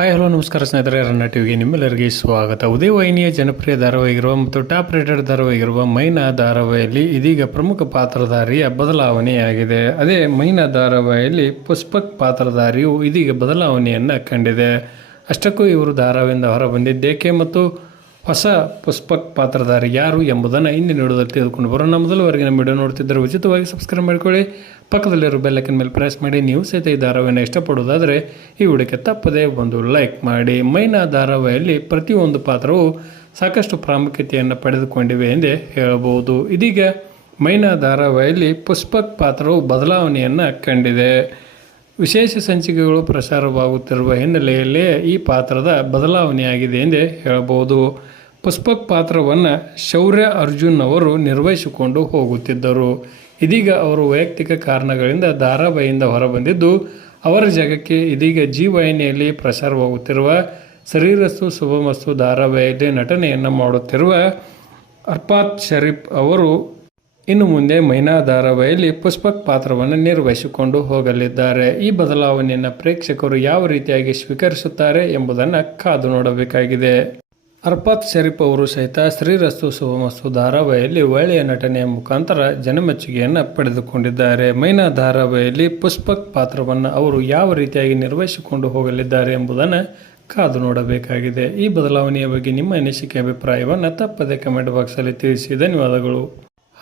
Hi hello ನಮಸ್ಕಾರ ಸ್ನೇಹಿತರೆ ರನ್ನ ಟಿವಿಗೆ ನಿಮ್ಮೆಲ್ಲರಿಗೆ ಸ್ವಾಗತ. ಉದಯವಾಹಿನಿಯ ಜನಪ್ರಿಯ ಧಾರಾವಾಹಿಗಿರುವ ಮತ್ತು ಟಾಪ್ ರೇಟೆಡ್ ಧಾರಾವಾಹಿಗಿರುವ ಮೈನಾ ಧಾರಾವಾಹಿಯಲ್ಲಿ ಇದೀಗ ಪ್ರಮುಖ ಪಾತ್ರಧಾರಿಯ ಬದಲಾವಣೆಯಾಗಿದೆ. ಅದೇ ಮೈನಾ ಧಾರಾವಾಹಿಯಲ್ಲಿ ಪುಷ್ಪಕ್ ಪಾತ್ರಧಾರಿಯು ಇದೀಗ ಬದಲಾವಣೆಯನ್ನು ಕಂಡಿದೆ. ಅಷ್ಟಕ್ಕೂ ಇವರು ಧಾರಾವಾಹಿಯಿಂದ ಹೊರಬಂದಿದ್ದೇಕೆ ಮತ್ತು ಹೊಸ ಪುಷ್ಪಕ್ ಪಾತ್ರಧಾರಿ ಯಾರು ಎಂಬುದನ್ನು ಇಂದಿನ ವಿಡಿಯೋದಲ್ಲಿ ತಿಳಿದುಕೊಂಡು ಬರೋಣ. ಮೊದಲವರೆಗೆ ನಮ್ಮ ವಿಡಿಯೋ ನೋಡ್ತಿದ್ದರೆ ಉಚಿತವಾಗಿ ಸಬ್ಸ್ಕ್ರೈಬ್ ಮಾಡಿಕೊಳ್ಳಿ. ಪಕ್ಕದಲ್ಲಿರೋ ಬೆಲ್ಲೈಕನ್ ಮೇಲೆ ಪ್ರೆಸ್ ಮಾಡಿ. ನೀವು ಸಹಿತ ಈ ಧಾರಾವಾಹಿನ ಇಷ್ಟಪಡೋದಾದರೆ ಈ ವಿಡಿಯೋಕ್ಕೆ ತಪ್ಪದೇ ಒಂದು ಲೈಕ್ ಮಾಡಿ. ಮೈನಾ ಧಾರಾವಾಹಿಯಲ್ಲಿ ಪ್ರತಿಯೊಂದು ಪಾತ್ರವು ಸಾಕಷ್ಟು ಪ್ರಾಮುಖ್ಯತೆಯನ್ನು ಪಡೆದುಕೊಂಡಿವೆ ಎಂದೇ ಹೇಳಬಹುದು. ಇದೀಗ ಮೈನಾ ಧಾರಾವಾಹಿಯಲ್ಲಿ ಪುಷ್ಪಕ್ ಪಾತ್ರವು ಬದಲಾವಣೆಯನ್ನು ಕಂಡಿದೆ. ವಿಶೇಷ ಸಂಚಿಕೆಗಳು ಪ್ರಸಾರವಾಗುತ್ತಿರುವ ಹಿನ್ನೆಲೆಯಲ್ಲಿ ಈ ಪಾತ್ರದ ಬದಲಾವಣೆಯಾಗಿದೆ ಎಂದೇ ಹೇಳಬಹುದು. ಪುಷ್ಪಕ್ ಪಾತ್ರವನ್ನು ಶೌರ್ಯ ಅರ್ಜುನ್ ಅವರು ನಿರ್ವಹಿಸಿಕೊಂಡು ಹೋಗುತ್ತಿದ್ದರು. ಇದೀಗ ಅವರು ವೈಯಕ್ತಿಕ ಕಾರಣಗಳಿಂದ ಧಾರಾವಾಹಿಯಿಂದ ಹೊರಬಂದಿದ್ದು, ಅವರ ಜಾಗಕ್ಕೆ ಇದೀಗ ಜಿ ವಾಹಿನಿಯಲ್ಲಿ ಪ್ರಸಾರವಾಗುತ್ತಿರುವ ಶರೀರಸ್ತು ಶುಭಮಸ್ತು ಧಾರಾವಾಹಿಯಲ್ಲಿ ನಟನೆಯನ್ನು ಮಾಡುತ್ತಿರುವ ಅರ್ಪಾತ್ ಶರೀಫ್ ಅವರು ಇನ್ನು ಮುಂದೆ ಮೈನಾ ಧಾರಾವಾಹಿಯಲ್ಲಿ ಪುಷ್ಪಕ್ ಪಾತ್ರವನ್ನು ನಿರ್ವಹಿಸಿಕೊಂಡು ಹೋಗಲಿದ್ದಾರೆ. ಈ ಬದಲಾವಣೆಯನ್ನು ಪ್ರೇಕ್ಷಕರು ಯಾವ ರೀತಿಯಾಗಿ ಸ್ವೀಕರಿಸುತ್ತಾರೆ ಎಂಬುದನ್ನು ಕಾದು ನೋಡಬೇಕಾಗಿದೆ. ಅರ್ಪಾತ್ ಶರೀಫ್ ಅವರು ಸಹಿತ ಶ್ರೀರಸ್ತು ಶುಭಮಸ್ತು ಧಾರಾವಾಹಿಯಲ್ಲಿ ಒಳ್ಳೆಯ ನಟನೆಯ ಮುಖಾಂತರ ಜನಮೆಚ್ಚುಗೆಯನ್ನು ಪಡೆದುಕೊಂಡಿದ್ದಾರೆ. ಮೈನಾ ಧಾರಾವಾಹಿಯಲ್ಲಿ ಪುಷ್ಪಕ್ ಪಾತ್ರವನ್ನು ಅವರು ಯಾವ ರೀತಿಯಾಗಿ ನಿರ್ವಹಿಸಿಕೊಂಡು ಹೋಗಲಿದ್ದಾರೆ ಎಂಬುದನ್ನು ಕಾದು ನೋಡಬೇಕಾಗಿದೆ. ಈ ಬದಲಾವಣೆಯ ಬಗ್ಗೆ ನಿಮ್ಮ ಅನಿಸಿಕೆ, ಅಭಿಪ್ರಾಯವನ್ನು ತಪ್ಪದೆ ಕಮೆಂಟ್ ಬಾಕ್ಸಲ್ಲಿ ತಿಳಿಸಿ. ಧನ್ಯವಾದಗಳು.